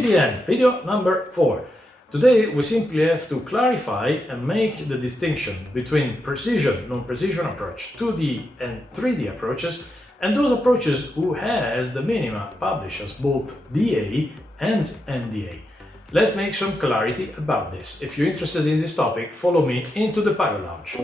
PBN, video number 4. Today we simply have to clarify and make the distinction between precision, non-precision approach, 2D and 3D approaches, and those approaches who has the minima published as both DA and NDA. Let's make some clarity about this. If you're interested in this topic, follow me into the Pilot Lounge.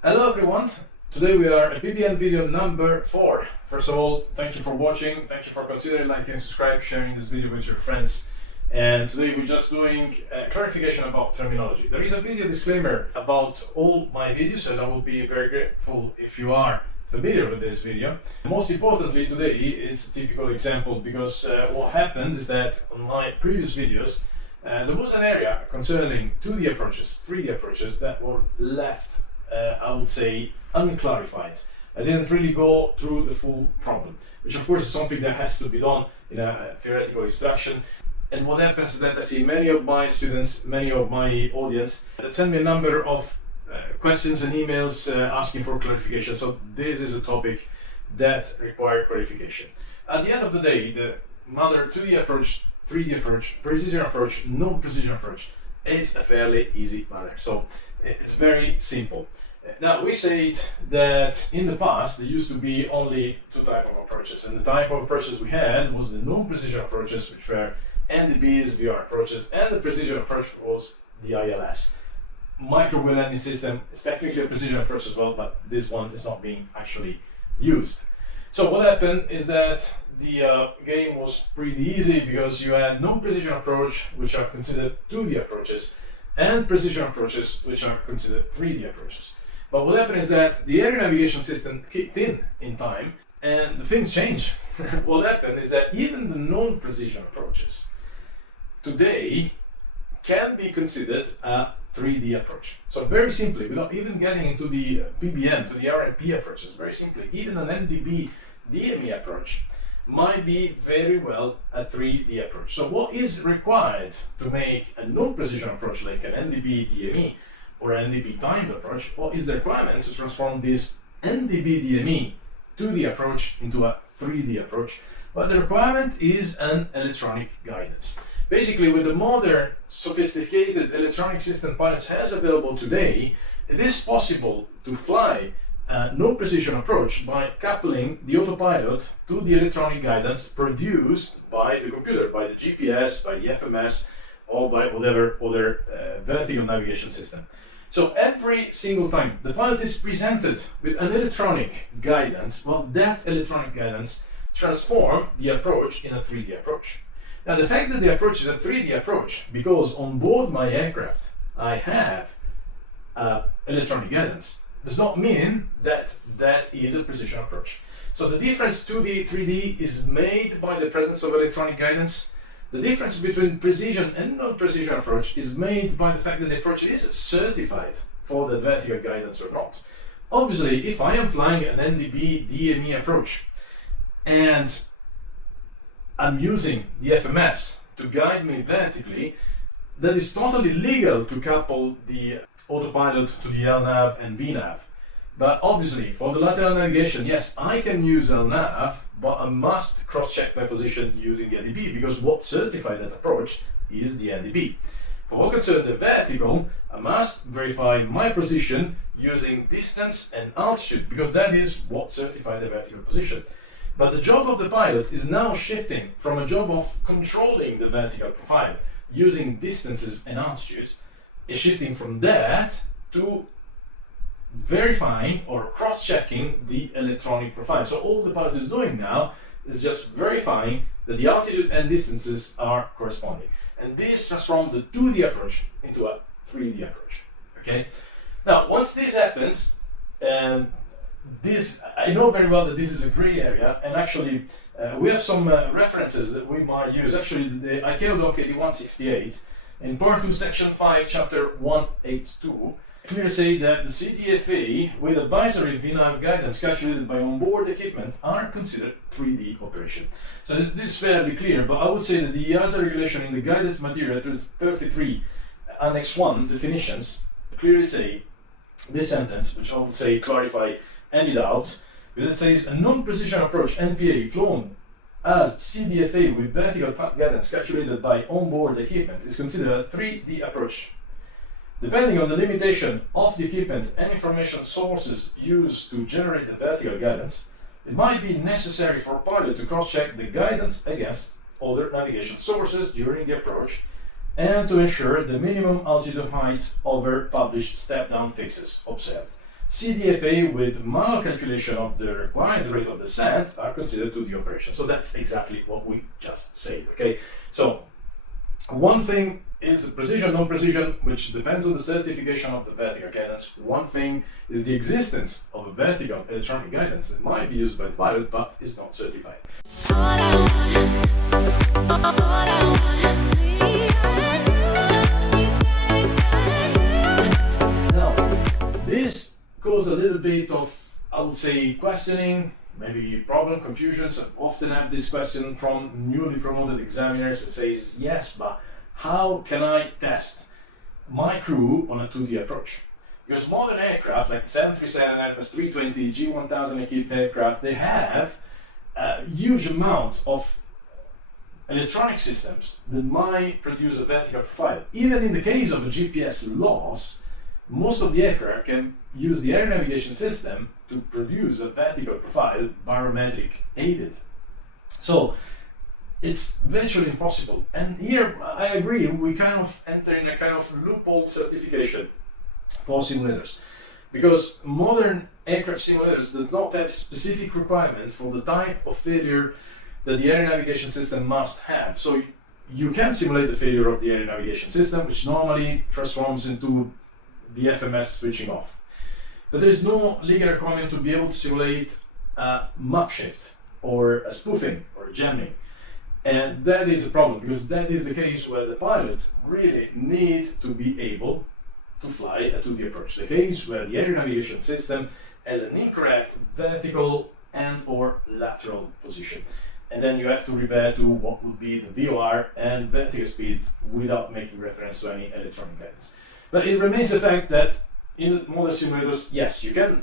Hello everyone, today we are at PBN video number 4. First of all, thank you for watching, thank you for considering liking and subscribe, sharing this video with your friends. And today we're just doing a clarification about terminology. There is a video disclaimer about all my videos and I will be very grateful if you are familiar with this video. Most importantly today is a typical example because what happened is that on my previous videos there was an area concerning 2D approaches, 3D approaches that were left I would say unclarified. I didn't really go through the full problem, which of course is something that has to be done in a theoretical instruction. And what happens is that I see many of my students, many of my audience that send me a number of questions and emails asking for clarification. So this is a topic that requires clarification. At the end of the day, the matter 2D approach, 3D approach, precision approach, non-precision approach, it's a fairly easy matter. So it's very simple. Now we said that in the past there used to be only two types of approaches, and the type of approaches we had was the non-precision approaches, which were NDBs, VR approaches, and the precision approach was the ILS. Microwave landing system is technically a precision approach as well, but this one is not being actually used. So what happened is that the game was pretty easy because you had non-precision approach, which are considered 2D approaches, and precision approaches, which are considered 3D approaches. But what happened is that the area navigation system kicked in time, and the things changed. What happened is that even the non-precision approaches today can be considered a 3D approach. So very simply, without even getting into the PBN, to the RNP approaches, very simply, even an NDB DME approach might be very well a 3D approach. So what is required to make a non-precision approach like an NDB DME or NDB timed approach? What is the requirement to transform this NDB DME 2D approach into a 3D approach? Well, the requirement is an electronic guidance. Basically, with the modern sophisticated electronic system pilots has available today, it is possible to fly a non-precision approach by coupling the autopilot to the electronic guidance produced by the computer, by the GPS, by the FMS, or by whatever other vertical navigation system. So every single time the pilot is presented with an electronic guidance, well, that electronic guidance transforms the approach in a 3D approach. Now, the fact that the approach is a 3D approach, because on board my aircraft I have electronic guidance, does not mean that that is a precision approach. So the difference 2D, 3D is made by the presence of electronic guidance. The difference between precision and non-precision approach is made by the fact that the approach is certified for the vertical guidance or not. Obviously, if I am flying an NDB DME approach and I'm using the FMS to guide me vertically, that is totally legal to couple the autopilot to the LNAV and VNAV. But obviously, for the lateral navigation, yes, I can use LNAV, but I must cross-check my position using the NDB, because what certifies that approach is the NDB. For what concerns the vertical, I must verify my position using distance and altitude, because that is what certifies the vertical position. But the job of the pilot is now shifting from a job of controlling the vertical profile using distances and altitude, is shifting from that to verifying or cross-checking the electronic profile. So all the pilot is doing now is just verifying that the altitude and distances are corresponding. And this transforms the 2D approach into a 3D approach. Okay. Now, once this happens, and this, I know very well that this is a gray area, and actually we have some references that we might use. Actually, the ICAO Doc 8168 In Part 2, Section 5, Chapter 182, clearly say that the CDFA with advisory VNAV guidance calculated by onboard equipment are considered 3D operation. So this is fairly clear, but I would say that the EASA regulation in the guidance material 33 Annex 1 definitions clearly say this sentence, which I would say clarify any doubt, because it says a non-precision approach NPA flown as CDFA with vertical path guidance calculated by onboard equipment is considered a 3D approach. Depending on the limitation of the equipment and information sources used to generate the vertical guidance, it might be necessary for a pilot to cross-check the guidance against other navigation sources during the approach and to ensure the minimum altitude height over published step-down fixes observed. CDFA with manual calculation of the required rate of descent are considered to the operation. So that's exactly what we just said, okay? So one thing is the precision, non-precision, which depends on the certification of the vertical guidance. One thing is the existence of a vertical electronic guidance that might be used by the pilot but is not certified. This caused a little bit of, I would say, questioning, maybe problem, confusions. I often have this question from newly promoted examiners that says, yes, but how can I test my crew on a 2D approach? Because modern aircraft like 737, Airbus 320, G1000 equipped aircraft, they have a huge amount of electronic systems that might produce a vertical profile. Even in the case of a GPS loss, most of the aircraft can use the air navigation system to produce a vertical profile, barometric aided. So it's virtually impossible. And here I agree, we kind of enter in a kind of loophole certification for simulators, because modern aircraft simulators does not have specific requirement for the type of failure that the air navigation system must have. So you can simulate the failure of the air navigation system, which normally transforms into the FMS switching off. But there is no legal requirement to be able to simulate a map shift or a spoofing or a jamming. And that is a problem, because that is the case where the pilot really needs to be able to fly a 2D approach. The case where the air navigation system has an incorrect vertical and or lateral position. And then you have to revert to what would be the VOR and vertical speed without making reference to any electronic guidance. But it remains the fact that in modern simulators, yes, you can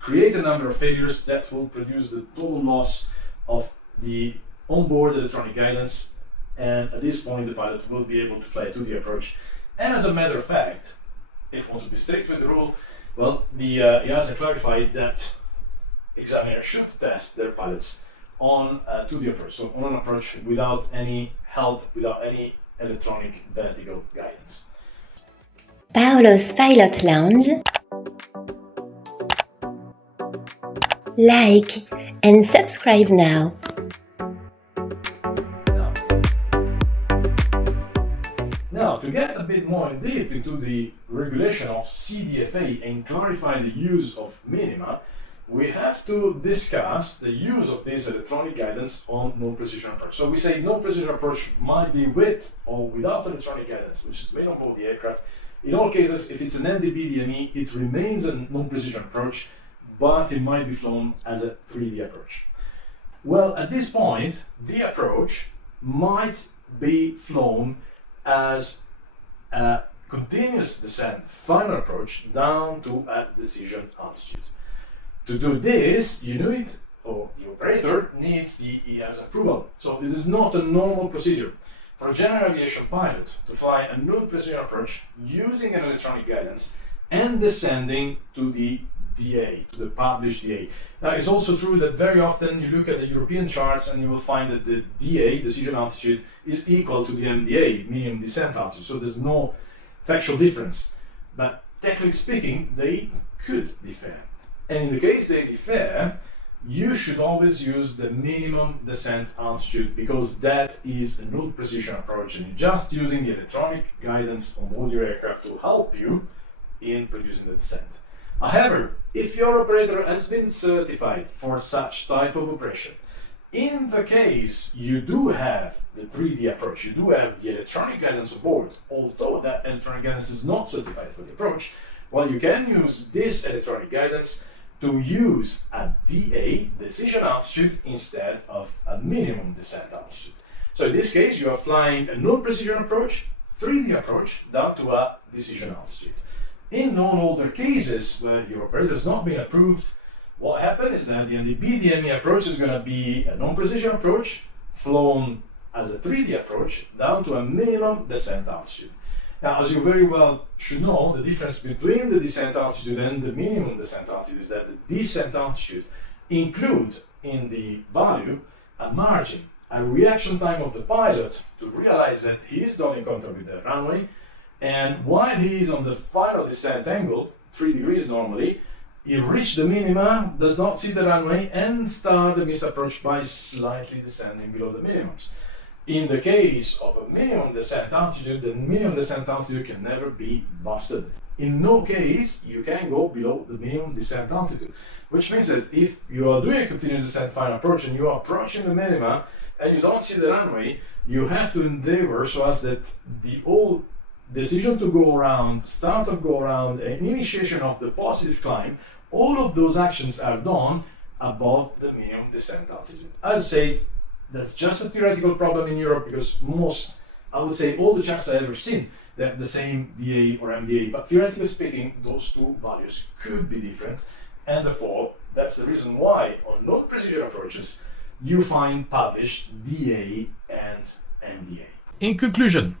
create a number of failures that will produce the total loss of the onboard electronic guidance, and at this point the pilot will be able to fly a 2D approach. And as a matter of fact, if you want to be strict with the rule, well, the EASA clarified that examiners should test their pilots on a 2D approach, so on an approach without any help, without any electronic vertical guidance. Paolo's Pilot Lounge. Like and subscribe now. Now, to get a bit more in deep into the regulation of CDFA and clarify the use of minima, we have to discuss the use of this electronic guidance on non-precision approach. So we say non-precision approach might be with or without electronic guidance, which is made on board the aircraft. In all cases, if it's an NDB DME, it remains a non-precision approach, but it might be flown as a 3D approach. Well, at this point, the approach might be flown as a continuous descent final approach down to a decision altitude. To do this, you need, or the operator needs, the EASA approval. So this is not a normal procedure for a general aviation pilot to fly a non-precision approach using an electronic guidance and descending to the DA, to the published DA. Now, it's also true that very often you look at the European charts and you will find that the DA, decision altitude, is equal to the MDA, minimum descent altitude. So there's no factual difference. But technically speaking, they could differ. And in the case they differ, you should always use the minimum descent altitude, because that is a non-precision approach and you're just using the electronic guidance on board your aircraft to help you in producing the descent. However, if your operator has been certified for such type of operation, In the case you do have the 3D approach, you do have the electronic guidance on board, although that electronic guidance is not certified for the approach, well, you can use this electronic guidance to use a DA, decision altitude, instead of a minimum descent altitude. So in this case, you are flying a non-precision approach, 3D approach, down to a decision altitude. In non-older cases where your operator has not been approved, what happens is that the NDB DME approach is going to be a non-precision approach flown as a 3D approach down to a minimum descent altitude. Now, as you very well should know, the difference between the descent altitude and the minimum descent altitude is that the descent altitude includes in the value a margin, a reaction time of the pilot to realize that he is not in contact with the runway, and while he is on the final descent angle, 3 degrees normally, he reached the minima, does not see the runway, and start the misapproach by slightly descending below the minimums. In the case of a minimum descent altitude, the minimum descent altitude can never be busted. In no case you can go below the minimum descent altitude, which means that if you are doing a continuous descent final approach and you are approaching the minima and you don't see the runway, you have to endeavor so as that the whole decision to go around, start of go around, and initiation of the positive climb, all of those actions are done above the minimum descent altitude. As I said, that's just a theoretical problem in Europe because most, I would say all the charts I've ever seen, they have the same DA or MDA, but theoretically speaking, those two values could be different, and therefore, that's the reason why on non-precision approaches, you find published DA and MDA. In conclusion,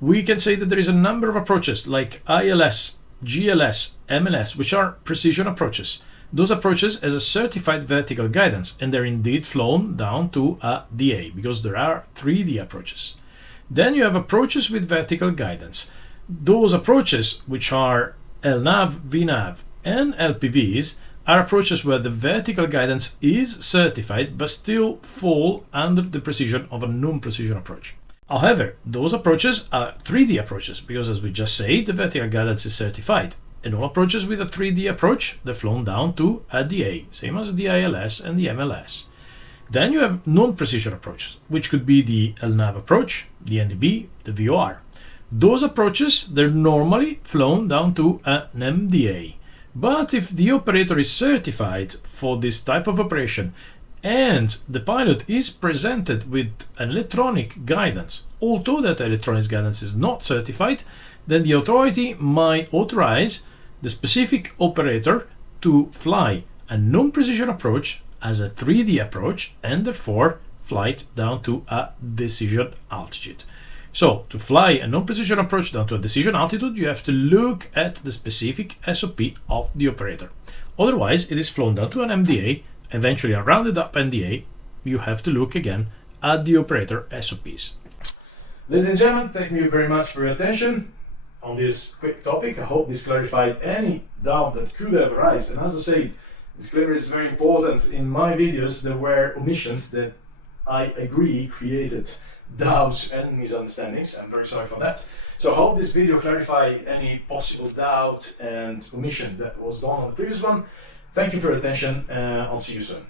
we can say that there is a number of approaches like ILS, GLS, MLS, which are precision approaches. Those approaches as a certified vertical guidance, and they're indeed flown down to a DA because there are 3D approaches. Then you have approaches with vertical guidance. Those approaches, which are LNAV, VNAV, and LPVs, are approaches where the vertical guidance is certified but still fall under the precision of a non-precision approach. However, those approaches are 3D approaches because, as we just said, the vertical guidance is certified. And all approaches with a 3D approach, they're flown down to a DA, same as the ILS and the MLS. Then you have non-precision approaches, which could be the LNAV approach, the NDB, the VOR. Those approaches, they're normally flown down to an MDA. But if the operator is certified for this type of operation and the pilot is presented with an electronic guidance, although that electronic guidance is not certified, then the authority might authorize the specific operator to fly a non-precision approach as a 3D approach and therefore flight down to a decision altitude. So to fly a non-precision approach down to a decision altitude, you have to look at the specific SOP of the operator. Otherwise, it is flown down to an MDA, eventually a rounded up NDA. You have to look again at the operator SOPs. Ladies and gentlemen, thank you very much for your attention on this quick topic. I hope this clarified any doubt that could have arisen. And as I said, disclaimer is very important. In my videos, there were omissions that I agree created doubts and misunderstandings. I'm very sorry for that. So I hope this video clarified any possible doubt and omission that was done on the previous one. Thank you for your attention, and I'll see you soon.